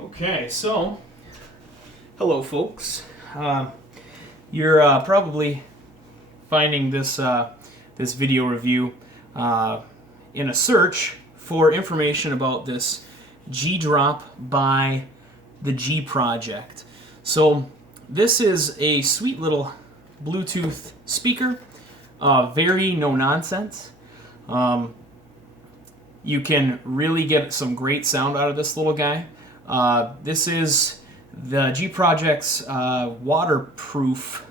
Okay, so hello, folks. You're probably finding this video review in a search for information about this G drop by the G Project. So this is a sweet little Bluetooth speaker, very no nonsense. You can really get some great sound out of this little guy. This is the G Project's waterproof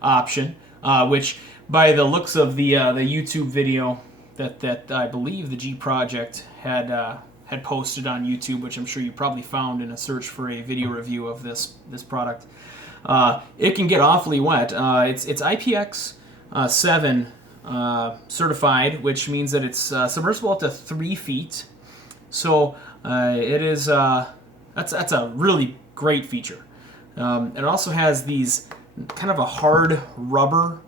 option, which by the looks of the YouTube video that I believe the G Project had posted on YouTube, which I'm sure you probably found in a search for a video review of this product, it can get awfully wet. It's IPX7 certified, which means that it's submersible up to 3 feet. So it is that's a really great feature. It also has these kind of a hard rubber,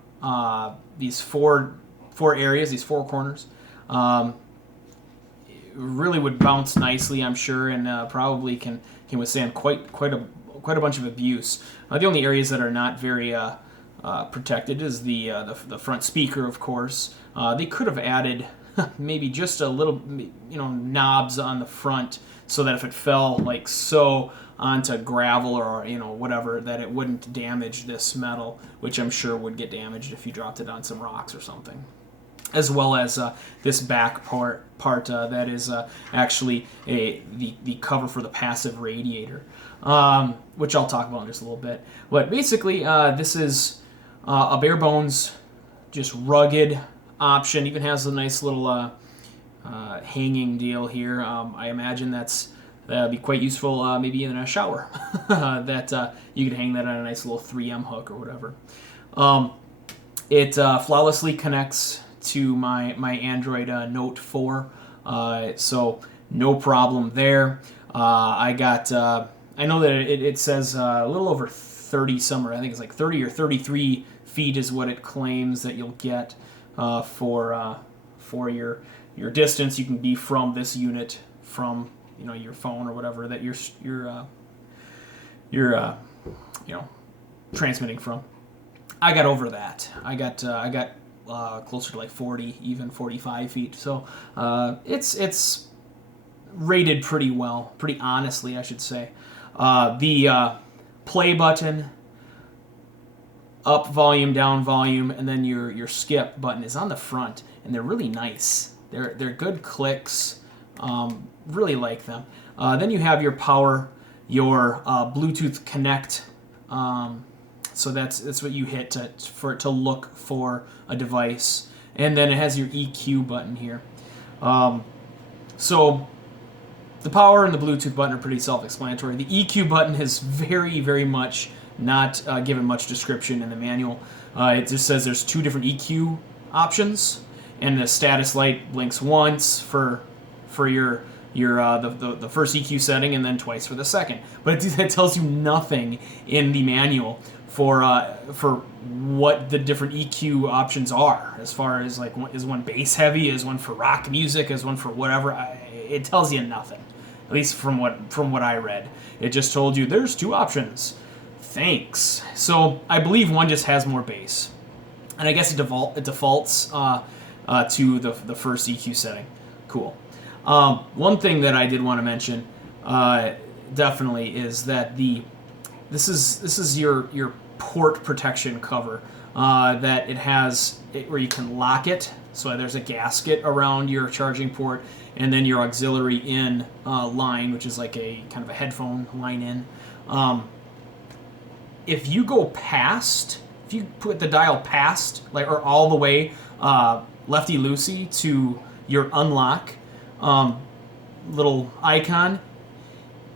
these four areas, these 4 corners. Really would bounce nicely, I'm sure, and probably can withstand quite a bunch of abuse. The only areas that are not very protected is the front speaker, of course. They could have added maybe just a little, knobs on the front so that if it fell like so onto gravel or whatever, that it wouldn't damage this metal, which I'm sure would get damaged if you dropped it on some rocks or something. As well as this back part that is actually the cover for the passive radiator, which I'll talk about in just a little bit. But basically, this is a bare bones, just rugged option. Even has a nice little hanging deal here. I imagine that'd be quite useful, maybe in a shower. That you could hang that on a nice little 3M hook or whatever. It flawlessly connects to my Android Note 4, so no problem there. I know that it says a little over 30 somewhere. I think it's like 30 or 33 feet is what it claims that you'll get for your distance you can be from this unit, from your phone or whatever that you're transmitting from. I got over that. I got closer to like 40, even 45 feet. So it's rated pretty well, pretty honestly, I should say. The play button, up volume, down volume, and then your skip button is on the front, and they're really nice. They're good clicks. Really like them. Then you have your power, your Bluetooth Connect. So that's what you hit to look for a device, and then it has your EQ button here. So the power and the Bluetooth button are pretty self-explanatory. The EQ button is very, very much not given much description in the manual. It just says there's 2 different EQ options, and the status light blinks once for your the first EQ setting, and then twice for the second. But it tells you nothing in the manual for what the different EQ options are, as far as like, is one bass heavy, is one for rock music, is one for whatever. It tells you nothing, at least from what I read. It just told you there's 2 options. Thanks. So I believe one just has more bass, and I guess it defaults to the first EQ setting. Cool. One thing that I did want to mention definitely is that this is your port protection cover, that it has where you can lock it. So there's a gasket around your charging port, and then your auxiliary in line, which is like a kind of a headphone line in. If you put the dial past, or all the way lefty loosey to your unlock little icon,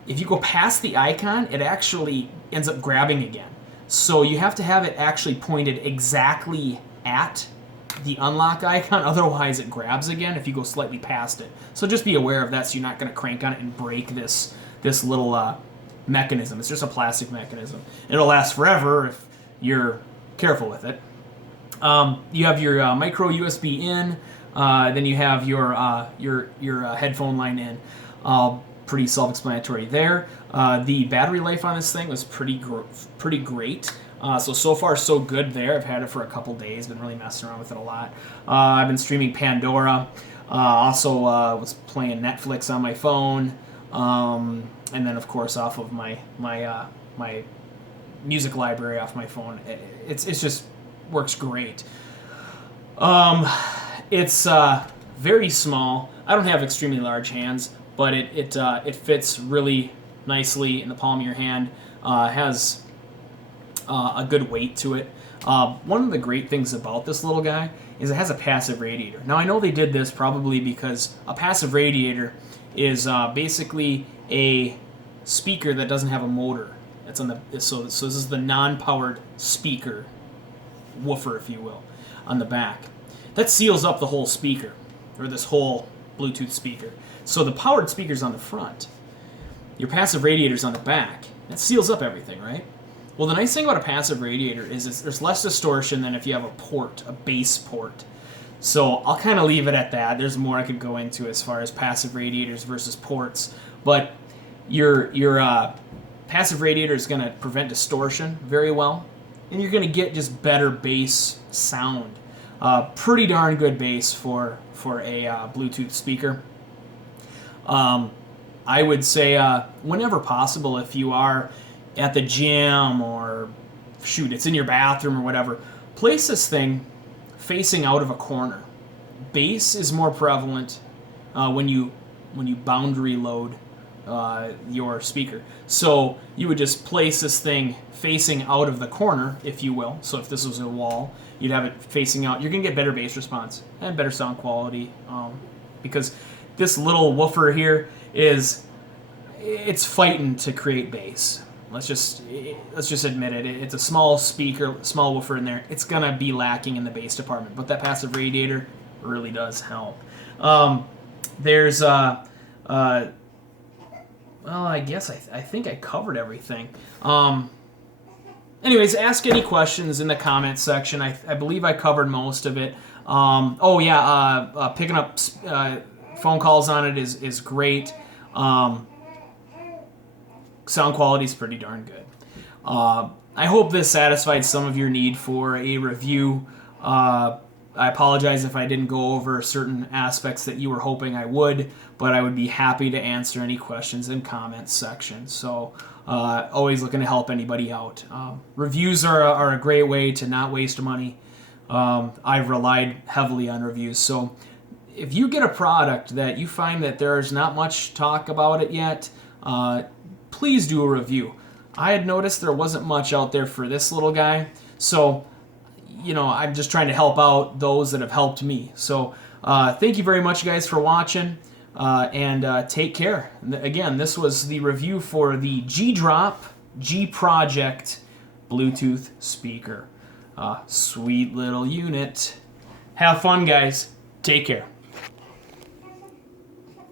if you go past the icon, it actually ends up grabbing again. So you have to have it actually pointed exactly at the unlock icon, otherwise it grabs again if you go slightly past it. So just be aware of that, so you're not going to crank on it and break this little mechanism. It's just a plastic mechanism. It'll last forever if you're careful with it. You have your micro USB in, then you have your headphone line in. pretty self-explanatory there. The battery life on this thing was pretty great. So far, so good there. I've had it for a couple days, been really messing around with it a lot. I've been streaming Pandora. Also was playing Netflix on my phone. And then, of course, off of my music library off my phone. It's just works great. It's very small. I don't have extremely large hands, but it fits really nicely in the palm of your hand. Has a good weight to it. One of the great things about this little guy is it has a passive radiator. Now, I know they did this probably because a passive radiator is basically a speaker that doesn't have a motor. That's on the so this is the non-powered speaker, woofer, if you will, on the back. That seals up the whole speaker, or this whole Bluetooth speaker. So the powered speaker's on the front. Your passive radiator's on the back. That seals up everything, right? Well, the nice thing about a passive radiator is there's less distortion than if you have a bass port. So I'll kind of leave it at that. There's more I could go into as far as passive radiators versus ports. But your passive radiator is going to prevent distortion very well. And you're going to get just better bass sound. Pretty darn good bass for a Bluetooth speaker. I would say whenever possible, if you are at the gym or shoot, it's in your bathroom or whatever, place this thing facing out of a corner. Bass is more prevalent when you boundary load your speaker. So you would just place this thing facing out of the corner, if you will. So if this was a wall, you'd have it facing out. You're going to get better bass response and better sound quality because this little woofer here it's fighting to create bass. Let's just admit it. It's a small speaker, small woofer in there. It's gonna be lacking in the bass department, but that passive radiator really does help. There's well, I guess I think I covered everything. Anyways, ask any questions in the comments section. I believe I covered most of it. Picking up phone calls on it is great. Sound quality is pretty darn good. I hope this satisfied some of your need for a review. I apologize if I didn't go over certain aspects that you were hoping I would, but I would be happy to answer any questions in comments section. So always looking to help anybody out. Reviews are a great way to not waste money. I've relied heavily on reviews. So if you get a product that you find that there's not much talk about it yet, please do a review. I had noticed there wasn't much out there for this little guy, so I'm just trying to help out those that have helped me. So thank you very much, guys, for watching, and take care. Again, this was the review for the G-Drop G Project Bluetooth speaker. Sweet little unit. Have fun, guys. Take care.